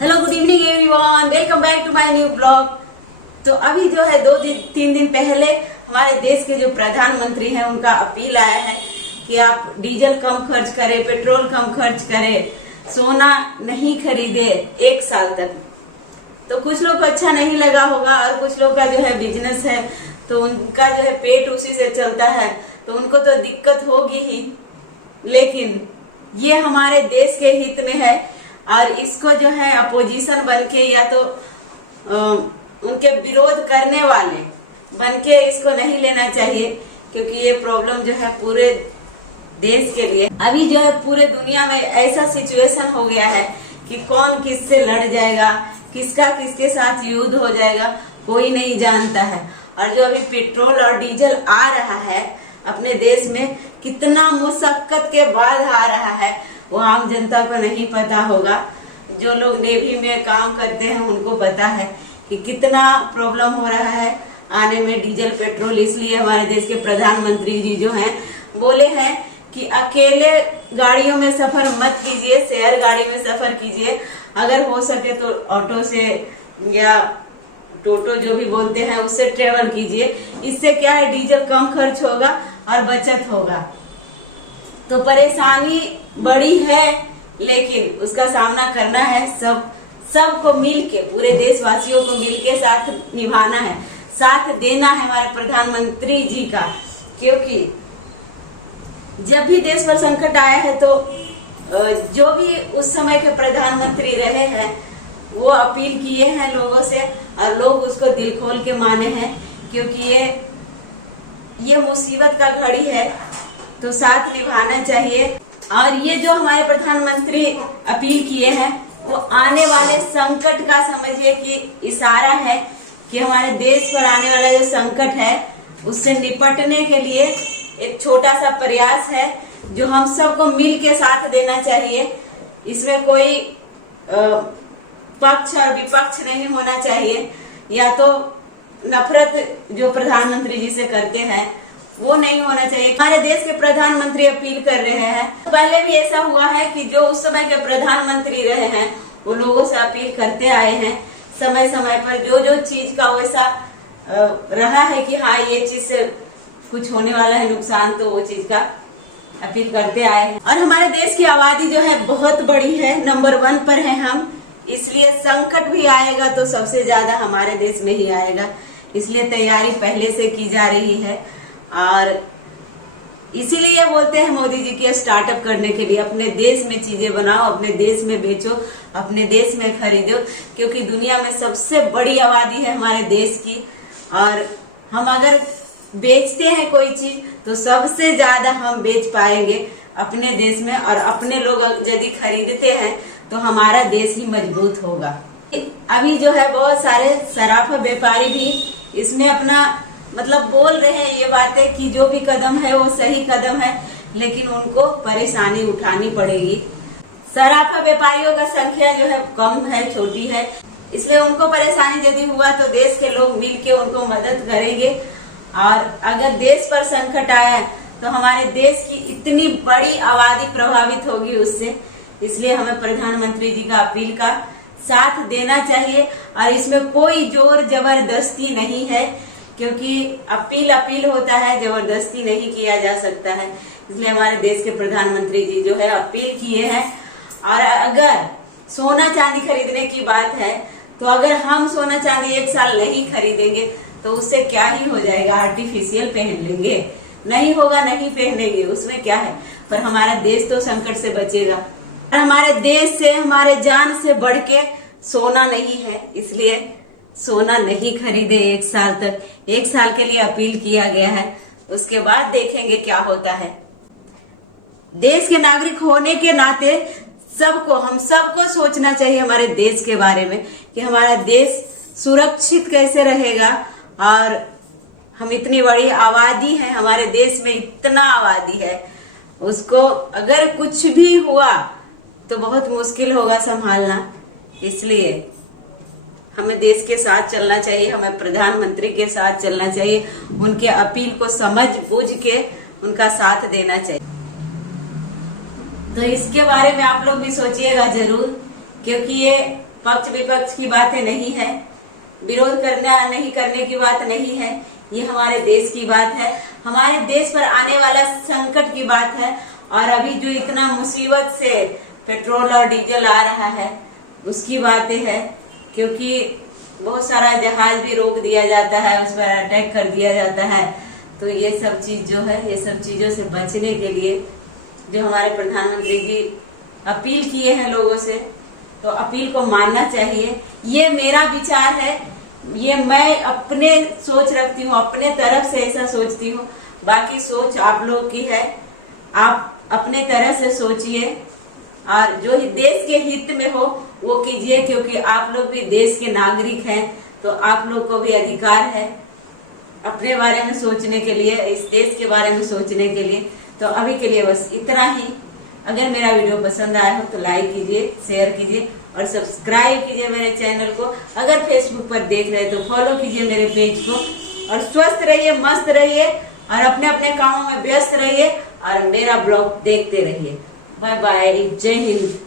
Hello good evening everyone, welcome back to my new blog. तो अभी जो है 2-3 दिन पहले हमारे देश के जो प्रधानमंत्री हैं उनका अपील आया है कि आप डीजल कम खर्च करें, पेट्रोल कम खर्च करें, सोना नहीं खरीदे 1 साल तक। तो कुछ लोग को अच्छा नहीं लगा होगा और कुछ लोग का जो है बिजनेस है तो उनका जो है पेट उसी से चलता है, तो उनको तो दिक्कत होगी ही, लेकिन ये हमारे देश के हित में है और इसको जो है अपोजिशन बनके या तो उनके विरोध करने वाले बनके इसको नहीं लेना चाहिए, क्योंकि ये प्रॉब्लम जो है पूरे देश के लिए अभी जो है पूरे दुनिया में ऐसा सिचुएशन हो गया है कि कौन किससे लड़ जाएगा, किसका किसके साथ युद्ध हो जाएगा कोई नहीं जानता है। और जो अभी पेट्रोल और डीजल आ रहा है अपने देश में, कितना मुशक्कत के बाद आ रहा है वो आम जनता को नहीं पता होगा। जो लोग नेवी में काम करते हैं उनको पता है कि कितना प्रॉब्लम हो रहा है आने में डीजल पेट्रोल। इसलिए हमारे देश के प्रधानमंत्री जी जो हैं बोले हैं कि अकेले गाड़ियों में सफर मत कीजिए, शेयर गाड़ी में सफर कीजिए, अगर हो सके तो ऑटो से या टोटो जो भी बोलते हैं उससे ट्रेवल कीजिए। इससे क्या है, डीजल कम खर्च होगा और बचत होगा। तो परेशानी बड़ी है लेकिन उसका सामना करना है सबको मिलके, पूरे देशवासियों को मिलके साथ निभाना है, साथ देना है हमारे प्रधानमंत्री जी का। क्योंकि जब भी देश पर संकट आया है तो जो भी उस समय के प्रधानमंत्री रहे हैं वो अपील किए हैं लोगों से और लोग उसको दिल खोल के माने हैं, क्योंकि ये मुसीबत का घड़ी है तो साथ निभाना चाहिए। और ये जो हमारे प्रधानमंत्री अपील किए हैं वो आने वाले संकट का समझिए कि इशारा है कि हमारे देश पर आने वाला जो संकट है उससे निपटने के लिए एक छोटा सा प्रयास है जो हम सबको मिल के साथ देना चाहिए। इसमें कोई पक्ष और विपक्ष नहीं होना चाहिए, या तो नफरत जो प्रधानमंत्री जी से करते हैं वो नहीं होना चाहिए। हमारे देश के प्रधानमंत्री अपील कर रहे हैं, पहले भी ऐसा हुआ है कि जो उस समय के प्रधानमंत्री रहे हैं वो लोगों से अपील करते आए हैं समय समय पर, जो चीज का वैसा रहा है कि हाँ ये चीज से कुछ होने वाला है नुकसान, तो वो चीज का अपील करते आए हैं। और हमारे देश की आबादी जो है बहुत बड़ी है, नंबर 1 पर है हम, इसलिए संकट भी आएगा तो सबसे ज्यादा हमारे देश में ही आएगा। इसलिए तैयारी पहले से की जा रही है और इसीलिए बोलते हैं मोदी जी की स्टार्टअप करने के लिए, अपने देश में चीजें बनाओ, अपने देश में बेचो, अपने देश में खरीदो, क्योंकि दुनिया में सबसे बड़ी आबादी है हमारे देश की। और हम अगर बेचते हैं कोई चीज तो सबसे ज्यादा हम बेच पाएंगे अपने देश में, और अपने लोग यदि खरीदते हैं तो हमारा देश ही मजबूत होगा। अभी जो है बहुत सारे सराफा व्यापारी भी इसमें अपना मतलब बोल रहे हैं ये बातें कि जो भी कदम है वो सही कदम है, लेकिन उनको परेशानी उठानी पड़ेगी। सराफा व्यापारियों का संख्या जो है कम है, छोटी है, इसलिए उनको परेशानी यदि हुआ तो देश के लोग मिलके उनको मदद करेंगे। और अगर देश पर संकट आया तो हमारे देश की इतनी बड़ी आबादी प्रभावित होगी उससे, इसलिए हमें प्रधानमंत्री जी का अपील का साथ देना चाहिए। और इसमें कोई जोर जबरदस्ती नहीं है, क्योंकि अपील होता है, जबरदस्ती नहीं किया जा सकता है। इसलिए हमारे देश के प्रधानमंत्री जी जो है अपील किए हैं। और अगर सोना चांदी खरीदने की बात है तो अगर हम सोना चांदी 1 साल नहीं खरीदेंगे तो उससे क्या ही हो जाएगा, आर्टिफिशियल पहन लेंगे, नहीं होगा नहीं पहनेंगे, उसमें क्या है, पर हमारा देश तो संकट से बचेगा। और हमारे देश से, हमारे जान से बढ़ के सोना नहीं है, इसलिए सोना नहीं खरीदे 1 साल तक। 1 साल के लिए अपील किया गया है, उसके बाद देखेंगे क्या होता है। देश के नागरिक होने के नाते हम सबको सोचना चाहिए हमारे देश के बारे में कि हमारा देश सुरक्षित कैसे रहेगा। और हम इतनी बड़ी आबादी है, हमारे देश में इतना आबादी है, उसको अगर कुछ भी हुआ तो बहुत मुश्किल होगा संभालना। इसलिए हमें देश के साथ चलना चाहिए, हमें प्रधानमंत्री के साथ चलना चाहिए, उनके अपील को समझ बूझ के उनका साथ देना चाहिए। तो इसके बारे में आप लोग भी सोचिएगा जरूर, क्योंकि ये पक्ष विपक्ष की बातें नहीं है, विरोध करना नहीं करने की बात नहीं है, ये हमारे देश की बात है, हमारे देश पर आने वाला संकट की बात है। और अभी जो इतना मुसीबत से पेट्रोल और डीजल आ रहा है उसकी बातें है, क्योंकि बहुत सारा जहाज भी रोक दिया जाता है, उस पर अटैक कर दिया जाता है। तो ये सब चीज जो है, ये सब चीजों से बचने के लिए जो हमारे प्रधानमंत्री जी अपील किए हैं लोगों से, तो अपील को मानना चाहिए। ये मेरा विचार है, ये मैं अपने सोच रखती हूँ, अपने तरफ से ऐसा सोचती हूँ, बाकी सोच आप लोग की है। आप अपने तरह से सोचिए और जो देश के हित में हो वो कीजिए, क्योंकि आप लोग भी देश के नागरिक हैं, तो आप लोग को भी अधिकार है अपने बारे में सोचने के लिए, इस देश के बारे में सोचने के लिए। तो अभी के लिए बस इतना ही। अगर मेरा वीडियो पसंद आया हो तो लाइक कीजिए, शेयर कीजिए और सब्सक्राइब कीजिए मेरे चैनल को। अगर फेसबुक पर देख रहे तो फॉलो कीजिए मेरे पेज को। और स्वस्थ रहिए, मस्त रहिए और अपने अपने कामों में व्यस्त रहिए और मेरा ब्लॉग देखते रहिए। बाय बाय, जय हिंद।